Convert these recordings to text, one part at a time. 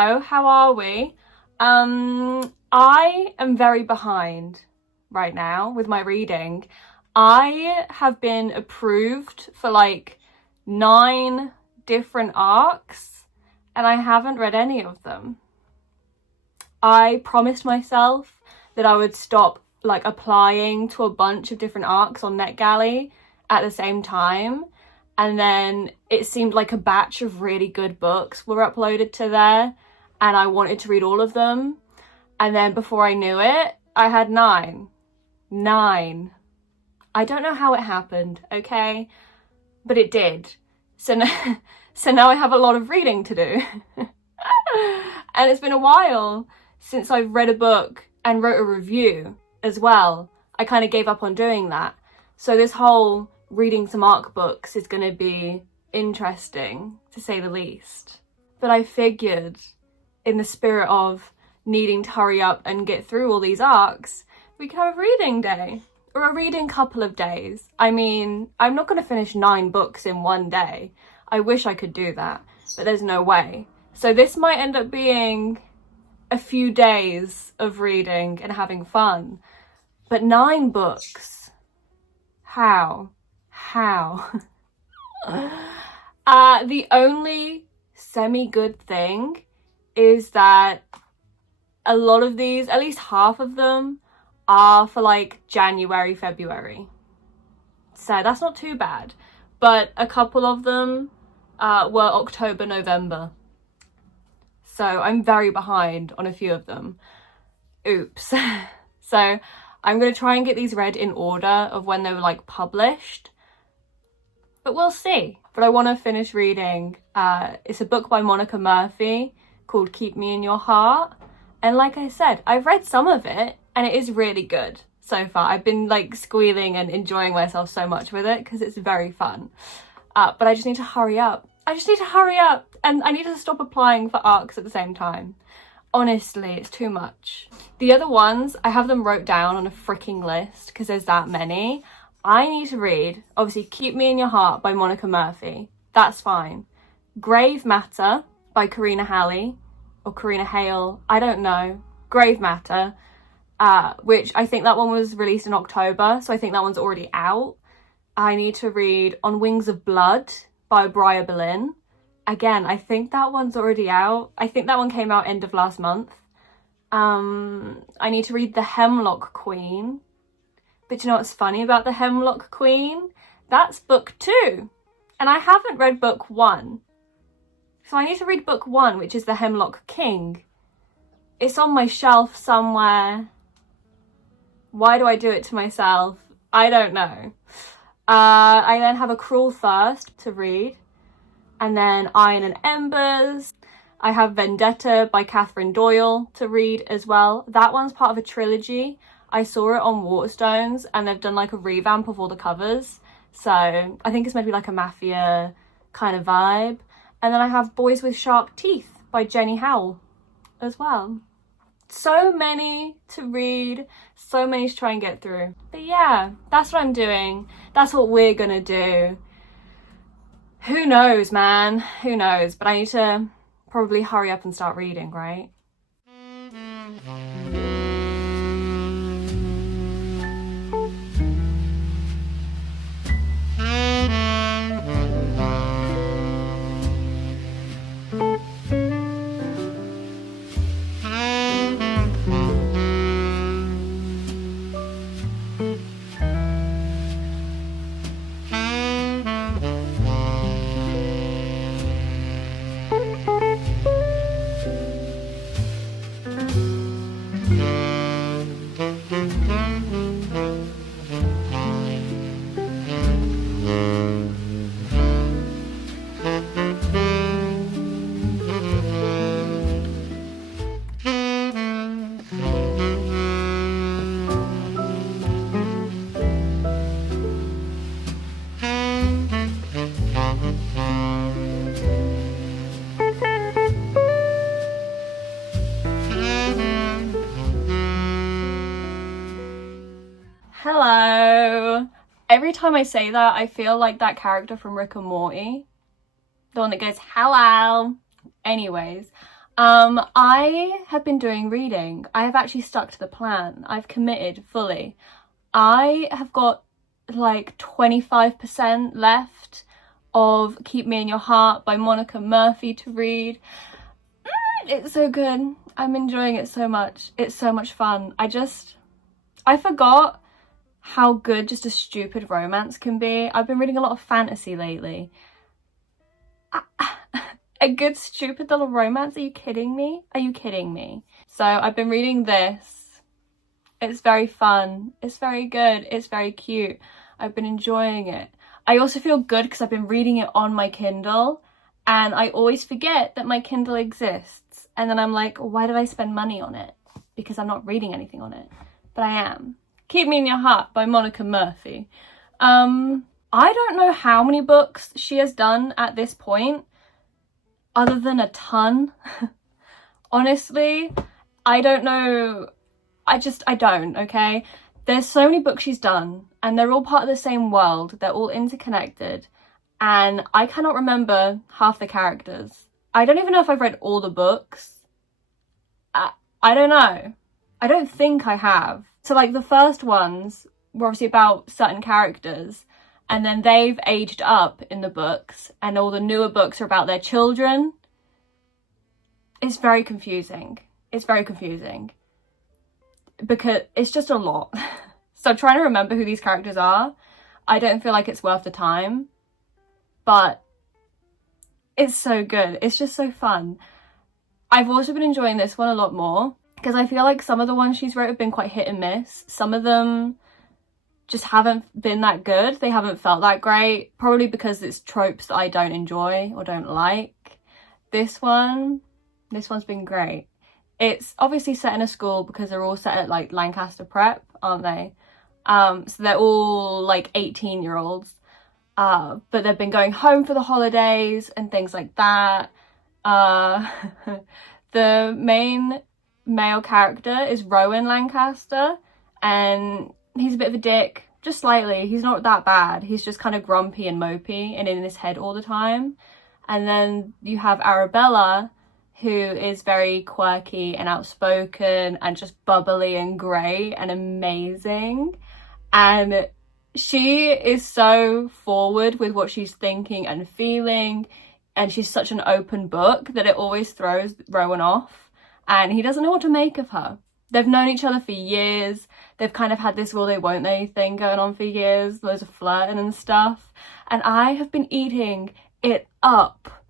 Hello, how are we? I am very behind right now with my reading. I have been approved for like 9 different arcs and I haven't read any of them. I promised myself that I would stop like applying to a bunch of different arcs on NetGalley at the same time, and then it seemed like a batch of really good books were uploaded to there and I wanted to read all of them, and then before I knew it I had 9. I don't know how it happened, okay, but it did. So now I have a lot of reading to do. And it's been a while since I've read a book and wrote a review as well. I kind of gave up on doing that. So this whole reading some ARC books is going to be interesting, to say the least. But I figured, in the spirit of needing to hurry up and get through all these arcs, we could have a reading day. Or a reading couple of days. I mean, I'm not going to finish 9 books in one day. I wish I could do that, but there's no way. So this might end up being a few days of reading and having fun. But 9 books? How? The only semi-good thing is that a lot of these, at least half of them, are for like January, February. So that's not too bad. But a couple of them were October, November. So I'm very behind on a few of them. Oops. So I'm going to try and get these read in order of when they were like published. But we'll see. But I want to finish reading. It's a book by Monica Murphy called Keep Me in Your Heart. And like I said, I've read some of it and it is really good so far. I've been like squealing and enjoying myself so much with it because it's very fun. But I just need to hurry up. And I need to stop applying for ARCs at the same time. Honestly, it's too much. The other ones, I have them wrote down on a freaking list because there's that many. I need to read, obviously, Keep Me in Your Heart by Monica Murphy. That's fine. Grave Matter by Karina Halley, or Karina Hale, I don't know. Grave Matter, which I think that one was released in October, so I think that one's already out. I need to read On Wings of Blood by Briar Berlin. Again, I think that one's already out. I think that one came out end of last month. I need to read The Hemlock Queen. But you know what's funny about The Hemlock Queen? That's book 2. And I haven't read book 1. So I need to read book 1, which is The Hemlock King. It's on my shelf somewhere. Why do I do it to myself? I don't know. I then have A Cruel Thirst to read. And then Iron and Embers. I have Vendetta by Catherine Doyle to read as well. That one's part of a trilogy. I saw it on Waterstones and they've done like a revamp of all the covers. So I think it's meant to be like a mafia kind of vibe. And then I have Boys with Sharp Teeth by Jenny Howell as well. So many to read, so many to try and get through. But yeah, that's what I'm doing. That's what we're gonna do. Who knows, man? Who knows? But I need to probably hurry up and start reading, right? Hello. Every time I say that, I feel like that character from Rick and Morty. The one that goes, hello. Anyways, I have been doing reading. I have actually stuck to the plan. I've committed fully. I have got like 25% left of Keep Me in Your Heart by Monica Murphy to read. It's so good. I'm enjoying it so much. It's so much fun. I forgot how good just a stupid romance can be. I've been reading a lot of fantasy lately. A good stupid little romance? Are you kidding me? Are you kidding me? So I've been reading this. It's very fun. It's very good. It's very cute. I've been enjoying it. I also feel good because I've been reading it on my Kindle, and I always forget that my Kindle exists. And then I'm like, why did I spend money on it? Because I'm not reading anything on it. But I am. Keep Me in Your Heart by Monica Murphy. I don't know how many books she has done at this point, other than a ton. Honestly, I don't know. I don't, okay? There's so many books she's done, and they're all part of the same world. They're all interconnected, and I cannot remember half the characters. I don't even know if I've read all the books. I don't know. I don't think I have. So like the first ones were obviously about certain characters, and then they've aged up in the books, and all the newer books are about their children. It's very confusing. It's very confusing. Because it's just a lot. So trying to remember who these characters are, I don't feel like it's worth the time. But it's so good. It's just so fun. I've also been enjoying this one a lot more, because I feel like some of the ones she's wrote have been quite hit and miss. Some of them just haven't been that good. They haven't felt that great. Probably because it's tropes that I don't enjoy or don't like. This one's been great. It's obviously set in a school because they're all set at like Lancaster Prep, aren't they? So they're all like 18-year-olds. But they've been going home for the holidays and things like that. The main male character is Rowan Lancaster, and he's a bit of a dick, just slightly. He's not that bad. He's just kind of grumpy and mopey and in his head all the time. And then you have Arabella, who is very quirky and outspoken and just bubbly and great and amazing. And she is so forward with what she's thinking and feeling, and she's such an open book that it always throws Rowan off, and he doesn't know what to make of her. They've known each other for years. They've kind of had this will they won't they thing going on for years, loads of flirting and stuff, and I have been eating it up.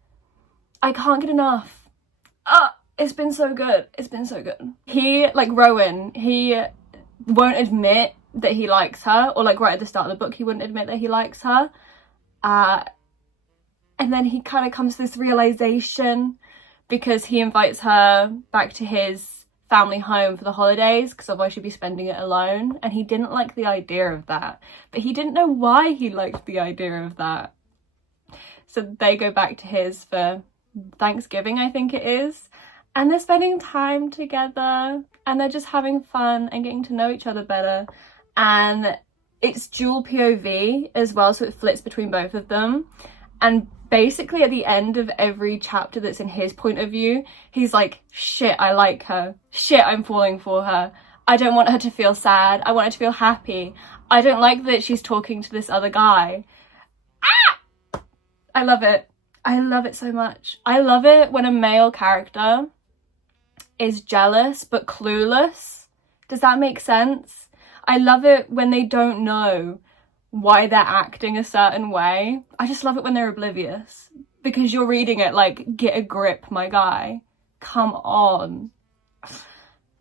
I can't get enough. It's been so good. It's been so good. Rowan, he won't admit that he likes her, or like right at the start of the book he wouldn't admit that he likes her, and then he kind of comes to this realization because he invites her back to his family home for the holidays, because otherwise she'd be spending it alone, and he didn't like the idea of that, but he didn't know why he liked the idea of that. So they go back to his for Thanksgiving, I think it is, and they're spending time together, and they're just having fun and getting to know each other better. And it's dual POV as well, so it flips between both of them. And basically at the end of every chapter that's in his point of view, he's like, shit, I like her. Shit, I'm falling for her. I don't want her to feel sad. I want her to feel happy. I don't like that she's talking to this other guy. I love it. I love it so much. I love it when a male character is jealous but clueless. Does that make sense? I love it when they don't know why they're acting a certain way. I just love it when they're oblivious, because you're reading it like, get a grip, my guy. Come on.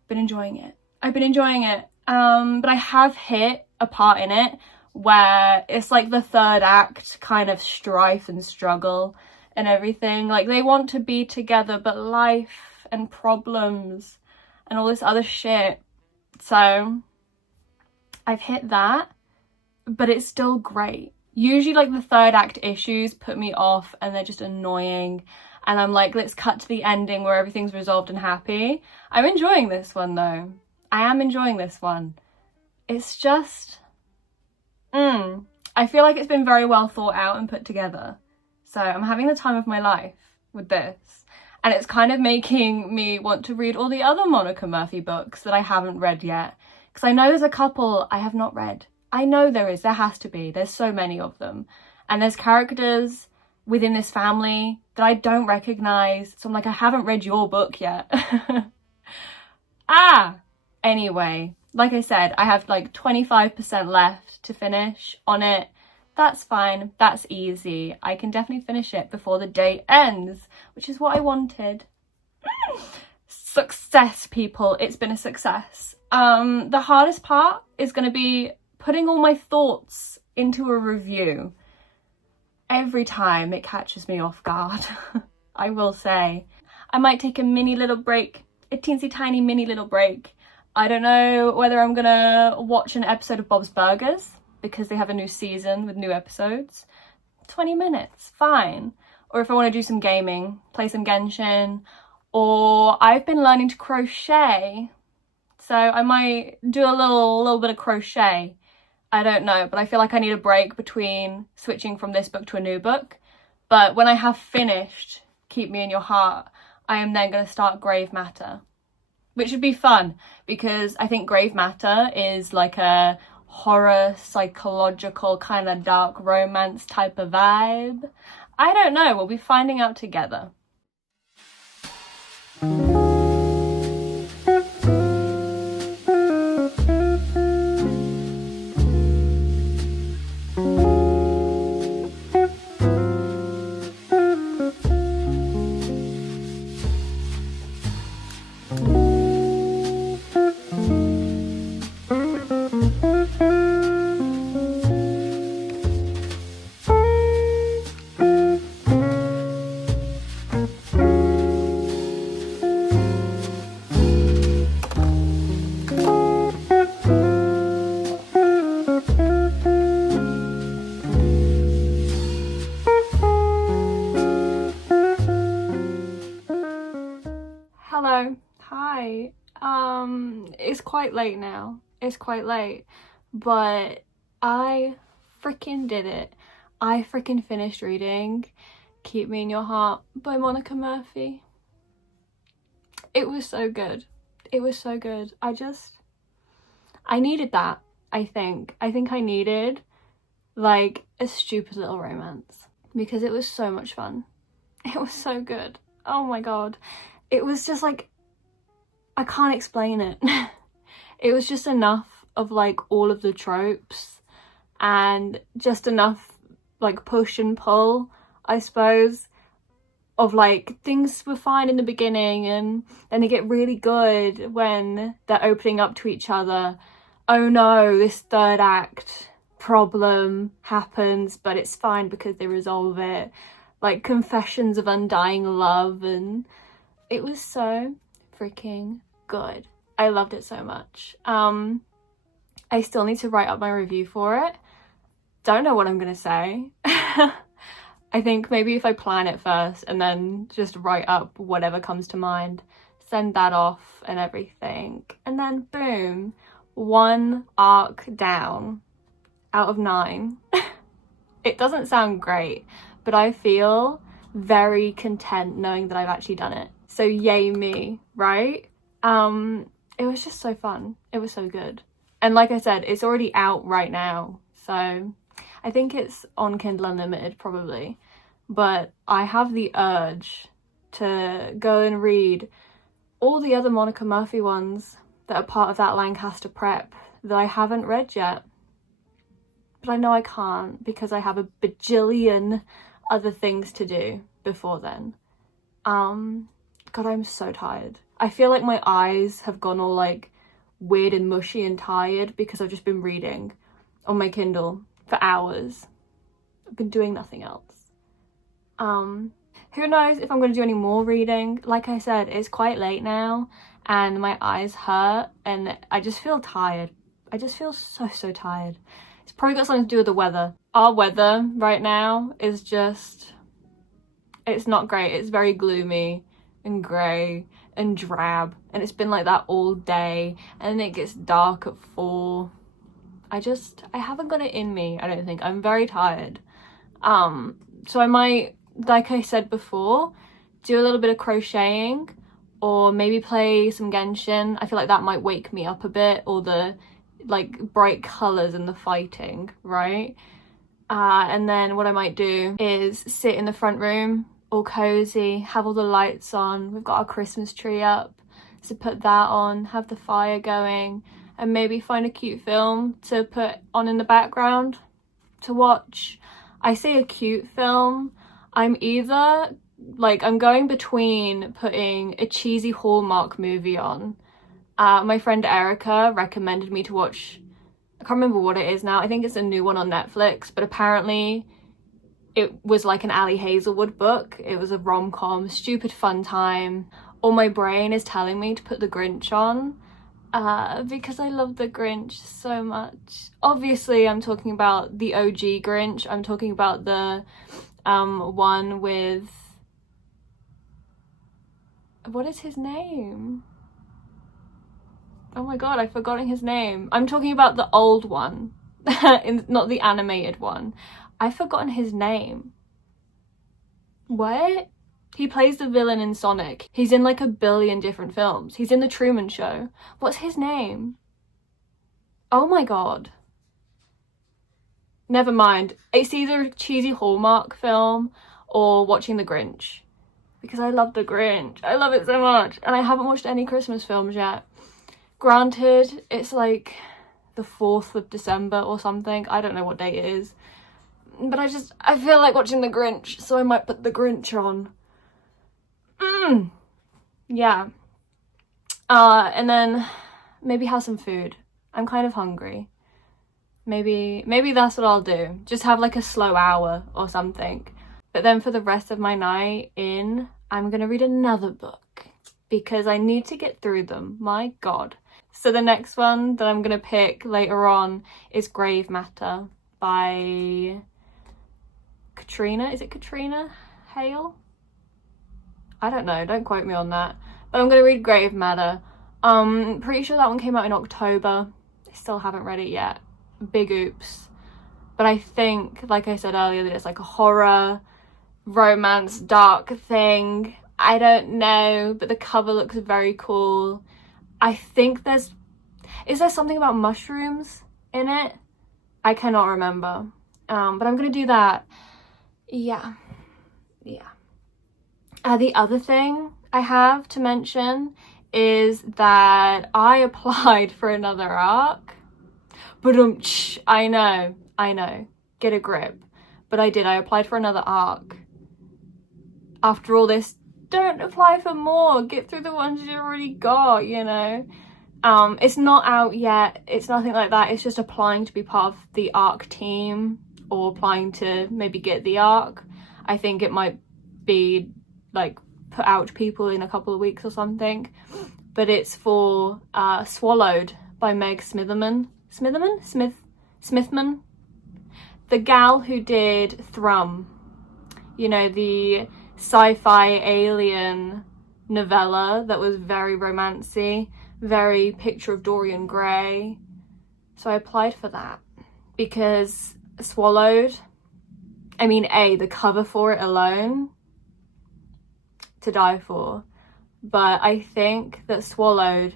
Been enjoying it. I've been enjoying it. But I have hit a part in it where it's like the third act kind of strife and struggle and everything. Like they want to be together, but life and problems and all this other shit. So I've hit that, but it's still great. Usually like the third act issues put me off and they're just annoying, and I'm like, let's cut to the ending where everything's resolved and happy. I'm enjoying this one though. I am enjoying this one. It's just, I feel like it's been very well thought out and put together. So I'm having the time of my life with this. And it's kind of making me want to read all the other Monica Murphy books that I haven't read yet. Because I know there's a couple I have not read. I know there has to be. There's so many of them. And there's characters within this family that I don't recognise. So I'm like, I haven't read your book yet. Anyway, like I said, I have like 25% left to finish on it. That's fine. That's easy. I can definitely finish it before the day ends, which is what I wanted. Success, people. It's been a success. The hardest part is going to be putting all my thoughts into a review. Every time it catches me off guard, I will say. I might take a mini little break, a teensy tiny mini little break. I don't know whether I'm gonna watch an episode of Bob's Burgers, because they have a new season with new episodes. 20 minutes, fine. Or if I want to do some gaming, play some Genshin. Or I've been learning to crochet, so I might do a little bit of crochet. I don't know, but I feel like I need a break between switching from this book to a new book. But when I have finished Keep Me in Your Heart, I am then going to start Grave Matter, which would be fun, because I think Grave Matter is like a horror, psychological, kind of dark romance type of vibe. I don't know, we'll be finding out together. Hello, hi. It's quite late now. It's quite late, but I freaking did it. I freaking finished reading Keep Me in Your Heart by Monica Murphy. It was so good. It was so good. I needed that, I think. I think I needed like a stupid little romance, because it was so much fun. It was so good. Oh my god. It was just like, I can't explain it. It was just enough of like all of the tropes, and just enough like push and pull, I suppose, of like things were fine in the beginning and then they get really good when they're opening up to each other. Oh no, this third act problem happens, but it's fine because they resolve it. Like confessions of undying love, and it was so freaking good. I loved it so much. I still need to write up my review for it. Don't know what I'm gonna say. I think maybe if I plan it first and then just write up whatever comes to mind, send that off and everything, and then boom, 1 arc down out of 9. It doesn't sound great, but I feel very content knowing that I've actually done it. So yay me, right? It was just so fun. It was so good. And like I said, it's already out right now. So I think it's on Kindle Unlimited probably. But I have the urge to go and read all the other Monica Murphy ones that are part of that Lancaster prep that I haven't read yet. But I know I can't because I have a bajillion other things to do before then. God, I'm so tired. I feel like my eyes have gone all like weird and mushy and tired because I've just been reading on my Kindle for hours. I've been doing nothing else. Who knows if I'm going to do any more reading. Like I said, it's quite late now and my eyes hurt and I just feel tired. I just feel so tired. It's probably got something to do with the weather. Our weather right now is just, it's not great. It's very gloomy and grey and drab, and it's been like that all day, and then it gets dark at 4. I haven't got it in me, I don't think. I'm very tired. So I might, like I said before, do a little bit of crocheting, or maybe play some Genshin. I feel like that might wake me up a bit, or the like bright colors and the fighting, right? And then what I might do is sit in the front room, all cozy, have all the lights on. We've got our Christmas tree up, so put that on, have the fire going, and maybe find a cute film to put on in the background to watch. I say a cute film, I'm either like, I'm going between putting a cheesy Hallmark movie on. My friend Erica recommended me to watch, I can't remember what it is now, I think it's a new one on Netflix, but apparently it was like an Ali Hazelwood book. It was a rom-com, stupid fun time. All my brain is telling me to put The Grinch on, because I love The Grinch so much. Obviously I'm talking about the OG Grinch. I'm talking about the one with, what is his name? Oh my god, I've forgotten his name. I'm talking about the old one, not the animated one. I've forgotten his name. What? He plays the villain in Sonic. He's in like a billion different films. He's in The Truman Show. What's his name? Oh my god. Never mind. It's either a cheesy Hallmark film or watching The Grinch. Because I love The Grinch. I love it so much. And I haven't watched any Christmas films yet. Granted, it's like the 4th of December or something. I don't know what date it is. But I feel like watching The Grinch, so I might put The Grinch on. Yeah. And then maybe have some food. I'm kind of hungry. Maybe that's what I'll do. Just have like a slow hour or something. But then for the rest of my night I'm gonna read another book because I need to get through them. My god. So the next one that I'm gonna pick later on is Grave Matter by Katrina. Is it Katrina Hale? I don't know, don't quote me on that. But I'm gonna read Grave Matter. Pretty sure that one came out in October. I still haven't read it yet. Big oops. But I think, like I said earlier, that it's like a horror, romance, dark thing. I don't know, but the cover looks very cool. I think is there something about mushrooms in it? I cannot remember. But I'm gonna do that. Yeah. The other thing I have to mention is that I applied for another ARC. But I know, get a grip. But I did, I applied for another ARC. After all this, don't apply for more, get through the ones you already got, you know. It's not out yet, it's nothing like that, it's just applying to be part of the ARC team, or applying to maybe get the ARC. I think it might be like put out to people in a couple of weeks or something. But it's for Swallowed by Meg Smithman, the gal who did Thrum, you know, the sci-fi alien novella that was very romancy, very picture of Dorian Gray. So I applied for that because Swallowed, I mean, the cover for it alone, to die for. But I think that Swallowed,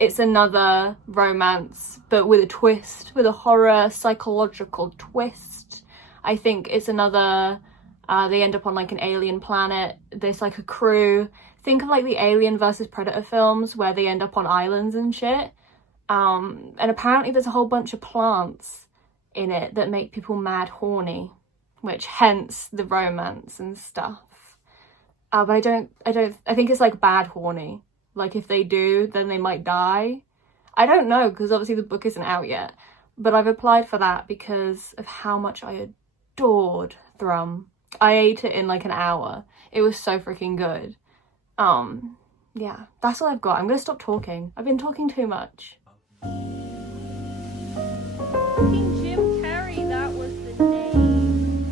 it's another romance, but with a twist, with a horror, psychological twist. I think it's another, they end up on like an alien planet. There's like a crew. Think of like the Alien versus Predator films where they end up on islands and shit. And apparently there's a whole bunch of plants in it that make people mad horny, which hence the romance and stuff. But I think it's like bad horny. Like if they do, then they might die. I don't know, because obviously the book isn't out yet. But I've applied for that because of how much I adored Thrum. I ate it in like an hour. It was so freaking good. Yeah, that's all I've got. I'm gonna stop talking. I've been talking too much. Jim Carrey, that was the name.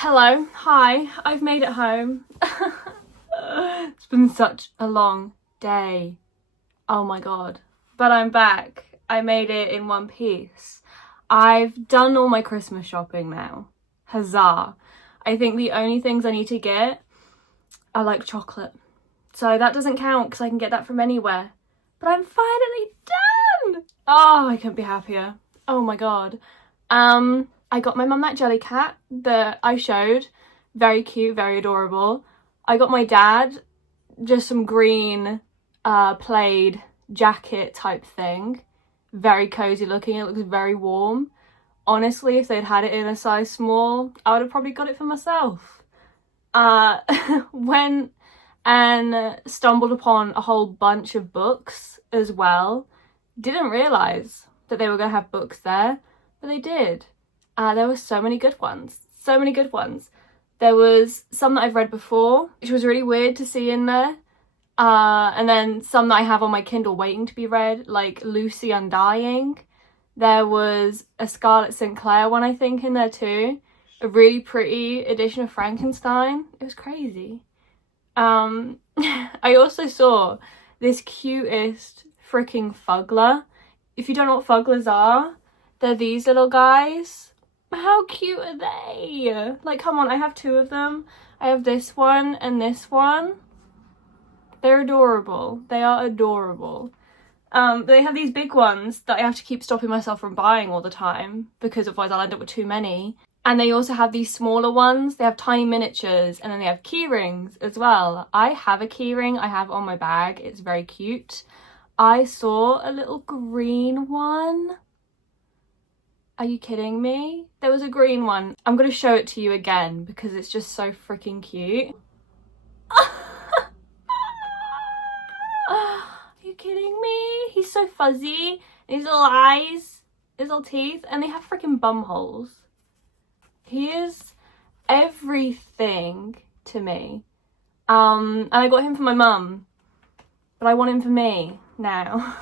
Hello, hi, I've made it home. It's been such a long day. Oh my god. But I'm back. I made it in one piece. I've done all my Christmas shopping now. Huzzah. I think the only things I need to get are like chocolate. So that doesn't count because I can get that from anywhere. But I'm finally done! Oh, I couldn't be happier. Oh my god. I got my mum that jelly cat that I showed. Very cute, very adorable. I got my dad just some green plaid jacket type thing. Very cozy looking. It looks very warm. Honestly, if they'd had it in a size small, I would have probably got it for myself. Went and stumbled upon a whole bunch of books as well. Didn't realise that they were going to have books there, but they did. There were so many good ones. So many good ones. There was some that I've read before, which was really weird to see in there. And then some that I have on my Kindle waiting to be read, like Lucy Undying. There was a Scarlett Sinclair one, I think, in there too. A really pretty edition of Frankenstein. It was crazy. I also saw this cutest freaking fuggler. If you don't know what fugglers are, they're these little guys. How cute are they? Like, come on, I have two of them. I have this one and this one. They're adorable. They are adorable. They have these big ones that I have to keep stopping myself from buying all the time because otherwise I'll end up with too many. And they also have these smaller ones. They have tiny miniatures and then they have key rings as well. I have a key ring I have on my bag. It's very cute. I saw a little green one. Are you kidding me? There was a green one. I'm going to show it to you again because it's just so freaking cute. Are you kidding me? He's so fuzzy. His little eyes, his little teeth, and they have freaking bum holes. He is everything to me. And I got him for my mum, but I want him for me now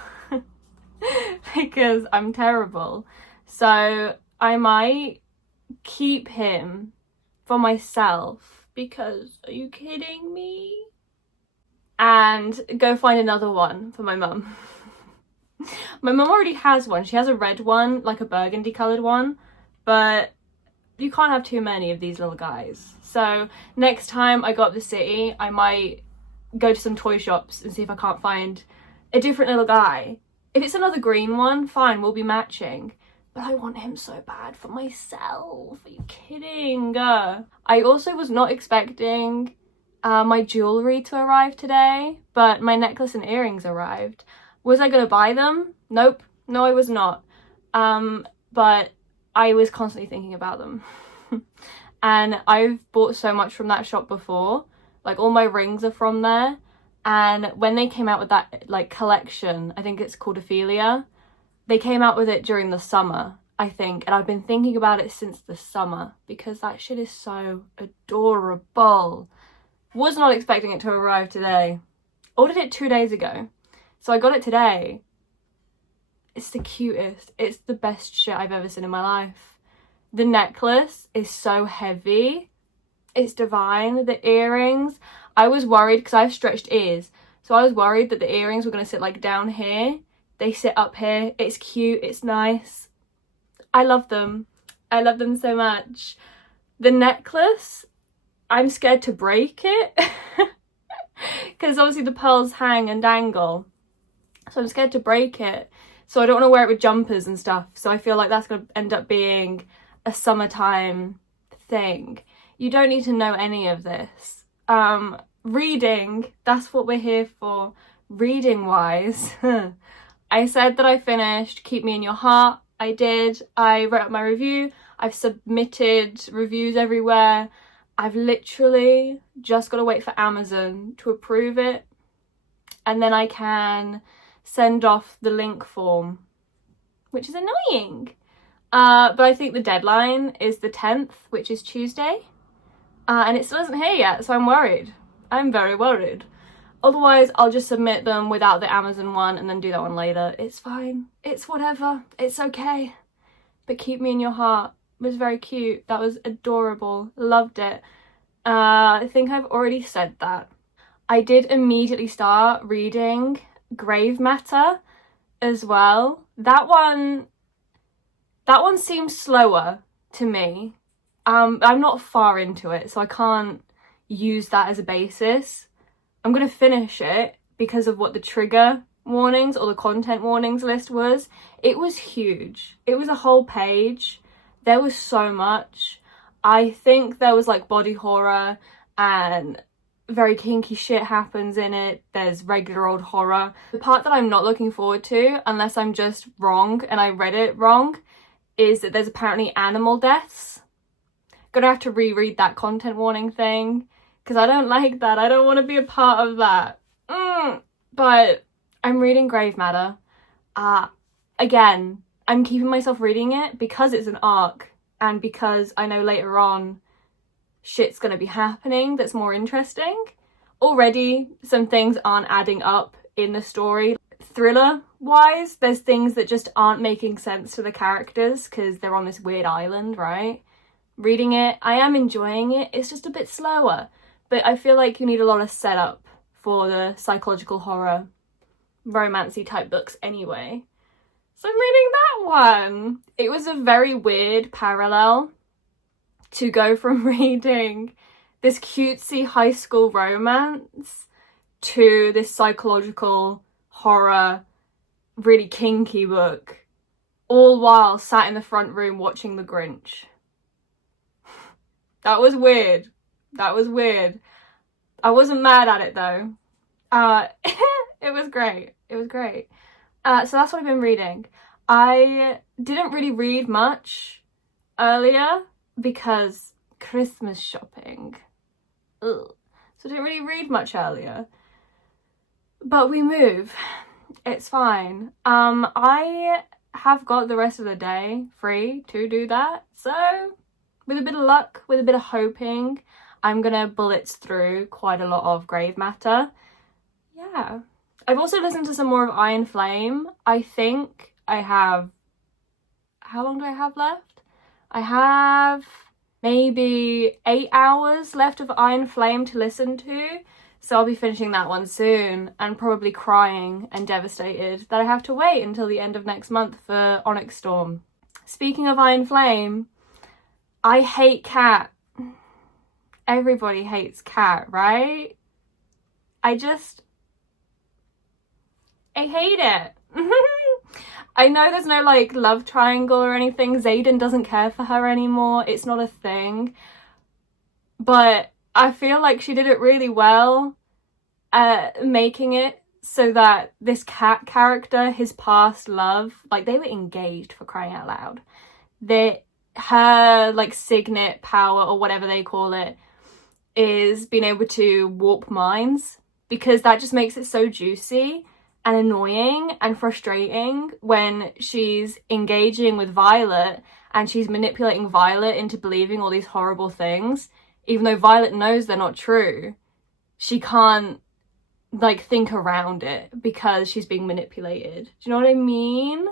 because I'm terrible. So I might keep him for myself because, are you kidding me? And go find another one for my mum. My mum already has one. She has a red one, like a burgundy coloured one, but you can't have too many of these little guys. So next time I go up the city, I might go to some toy shops and see if I can't find a different little guy. If it's another green one, fine, we'll be matching. But I want him so bad for myself. Are you kidding? I also was not expecting my jewellery to arrive today, but my necklace and earrings arrived. Was I going to buy them? Nope. No, I was not. But I was constantly thinking about them. And I've bought so much from that shop before. Like, all my rings are from there. And when they came out with that, like, collection, I think it's called Ophelia, they came out with it during the summer, I think. And I've been thinking about it since the summer because that shit is so adorable. Was not expecting it to arrive today. Ordered it 2 days ago. So I got it today. It's the cutest. It's the best shit I've ever seen in my life. The necklace is so heavy. It's divine. The earrings, I was worried because I have stretched ears. So I was worried that the earrings were going to sit like down here. They sit up here. It's cute. It's nice. I love them. I love them so much. The necklace, I'm scared to break it. Because obviously the pearls hang and dangle. So I'm scared to break it. So I don't want to wear it with jumpers and stuff. So I feel like that's going to end up being a summertime thing. You don't need to know any of this. Reading, that's what we're here for. Reading wise. I said that I finished Keep Me in Your Heart. I did. I wrote up my review. I've submitted reviews everywhere. I've literally just got to wait for Amazon to approve it. And then I can send off the link form, which is annoying. But I think the deadline is the 10th, which is Tuesday. And it still isn't here yet, so I'm worried. I'm very worried. Otherwise, I'll just submit them without the Amazon one and then do that one later. It's fine. It's whatever. It's okay. But Keep Me in Your Heart was very cute. That was adorable. Loved it. I think I've already said that. I did immediately start reading Grave Matter as well. That one seems slower to me. I'm not far into it, so I can't use that as a basis. I'm gonna finish it because of what the trigger warnings or the content warnings list was. It was huge. It was a whole page. There was so much. I think there was like body horror and very kinky shit happens in it. There's regular old horror. The part that I'm not looking forward to, unless I'm just wrong and I read it wrong, is that there's apparently animal deaths. Gonna have to reread that content warning thing because I don't like that. I don't want to be a part of that. But I'm reading Grave Matter. Again, I'm keeping myself reading it because it's an arc and because I know later on shit's gonna be happening that's more interesting. Already, some things aren't adding up in the story. Thriller-wise, there's things that just aren't making sense to the characters because they're on this weird island, right? Reading it, I am enjoying it. It's just a bit slower. But I feel like you need a lot of setup for the psychological horror, romancy type books anyway. So I'm reading that one. It was a very weird parallel to go from reading this cutesy high school romance to this psychological horror, really kinky book, all while sat in the front room watching The Grinch. That was weird. That was weird. I wasn't mad at it though. It was great. It was great. So that's what I've been reading. I didn't really read much earlier because Christmas shopping. Ugh. So I didn't really read much earlier. But we move. It's fine. I have got the rest of the day free to do that. So with a bit of luck, with a bit of hoping, I'm gonna bullets through quite a lot of Grave Matter. Yeah. I've also listened to some more of Iron Flame. I think I have... How long do I have left? I have maybe 8 hours left of Iron Flame to listen to. So I'll be finishing that one soon and probably crying and devastated that I have to wait until the end of next month for Onyx Storm. Speaking of Iron Flame, I hate Cat. Everybody hates Cat, right? I hate it. I know there's no like love triangle or anything. Xaden doesn't care for her anymore. It's not a thing. But I feel like she did it really well at making it so that this Cat character, his past love, like they were engaged, for crying out loud. Her like signet power or whatever they call it is being able to warp minds, because that just makes it so juicy and annoying and frustrating when she's engaging with Violet and she's manipulating Violet into believing all these horrible things, even though Violet knows they're not true. She can't like think around it because she's being manipulated. Do you know what I mean?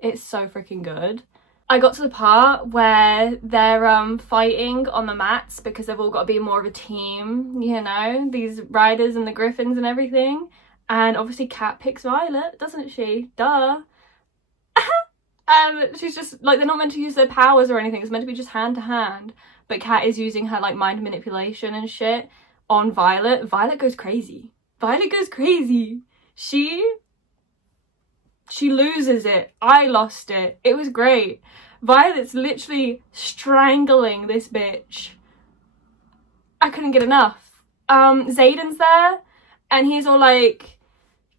It's so freaking good. I got to the part where they're fighting on the mats because they've all got to be more of a team, you know, these riders and the griffins and everything. And obviously Cat picks Violet, doesn't she? Duh. And she's just, like, they're not meant to use their powers or anything. It's meant to be just hand to hand. But Cat is using her, like, mind manipulation and shit on Violet. Violet goes crazy. Violet goes crazy. She loses it. I lost it. It was great. Violet's literally strangling this bitch. I couldn't get enough. Xaden's there, and he's all like,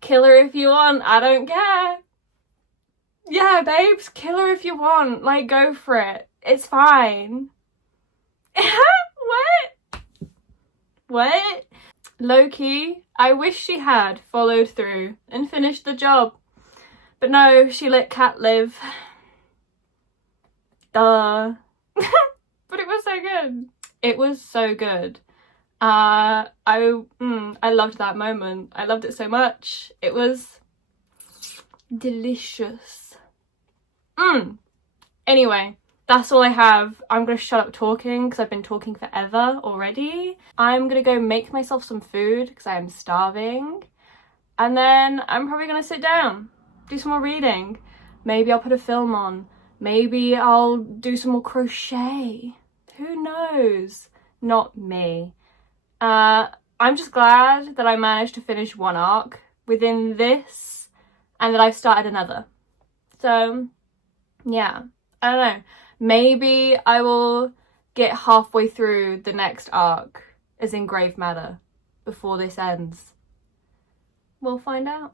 kill her if you want, I don't care. Yeah, babes, kill her if you want. Like, go for it. It's fine. What? Low-key, I wish she had followed through and finished the job. But no, she let Cat live. Duh. But it was so good. It was so good. I loved that moment. I loved it so much. It was delicious. Anyway, that's all I have. I'm gonna shut up talking because I've been talking forever already. I'm gonna go make myself some food because I am starving. And then I'm probably gonna sit down, do some more reading. Maybe I'll put a film on. Maybe I'll do some more crochet. Who knows? Not me. I'm just glad that I managed to finish one arc within this and that I've started another. So, yeah, I don't know. Maybe I will get halfway through the next arc, as in Grave Matter, before this ends. We'll find out.